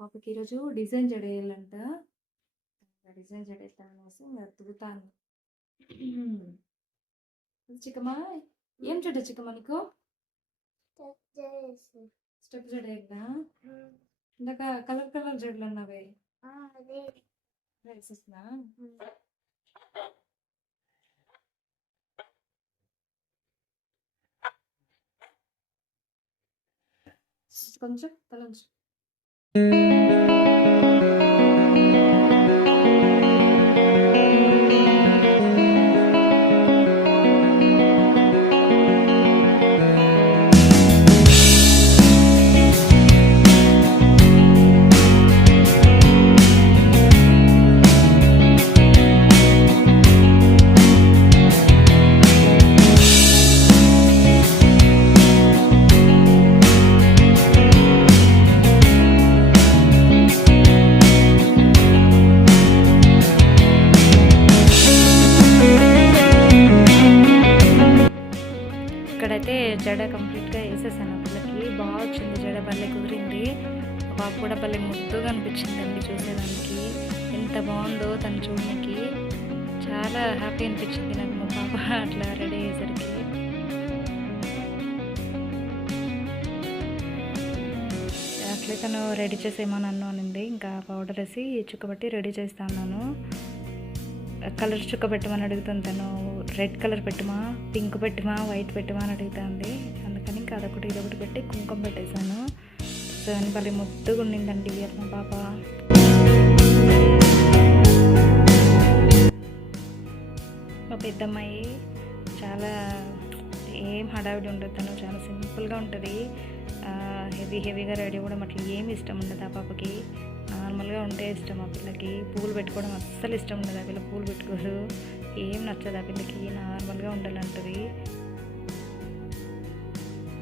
పాపకి ఈరోజు design జడేయాలంట. Design జడేద్దామనేసి ఇంగ తుడుతాను. చిక్కమ్మా ఏం జడ చిక్కమ్మా నీకు? స్టెప్ జడేయాలా? ఇందాక కలర్ కలర్ జడలు అన్నావే వేసేస్తున్నా. కొంచెం తలంచు. ఇక్కడైతే జడ కంప్లీట్గా వేసేసాను. పిల్లకి బాగా వచ్చింది జడ, భలే కుదిరింది. పాప కూడా భలే ముద్దుగా అనిపించిందండి చూసేదానికి. ఎంత బాగుందో తను చూడడానికి. చాలా హ్యాపీ అనిపించింది నాకు మా పాప అట్లా రెడీ అయ్యేసరికి. అట్లే తను రెడీ చేసేమో నన్ను అనింది. ఇంకా పౌడర్ వేసి చుక్కబట్టి రెడీ చేస్తా ఉన్నాను. కలర్ చుక్క పెట్టమని అడుగుతుంది తను. రెడ్ కలర్ పెట్టమా, పింక్ పెట్టమా, వైట్ పెట్టమా అని అడుగుతుంది. అందుకని ఇంకా అదొకటి ఇదొకటి పెట్టి కుంకుమ పెట్టేశాను. సో అని భలే ముద్దుగా ఉండిందండి మా పాప. మా పెద్దమ్మాయి చాలా ఏం హడావిడి ఉండదు, తను చాలా సింపుల్గా ఉంటుంది. హెవీగా రెడీ అవ్వడం అట్లా ఏమి ఇష్టం ఉండదు ఆ పాపకి. నార్మల్గా ఉంటే ఇష్టం. ఆ పిల్లకి పూలు పెట్టుకోవడం అస్సలు ఇష్టం ఉండదు. ఆ పిల్ల పూలు పెట్టుకోదు, ఏం నచ్చదు ఆ పిల్లకి. నార్మల్గా ఉండాలంటుంది.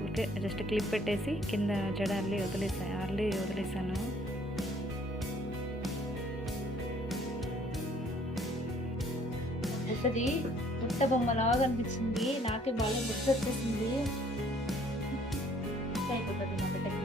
ఓకే, జస్ట్ క్లిప్ పెట్టేసి కింద జడ అల్లి వదిలేసాను. పెద్దది పుట్ట బొమ్మలాగా అనిపించింది. నాకే బాగా గుర్తు వచ్చేసింది. అయిపోతుంది మా బిడ్డకి.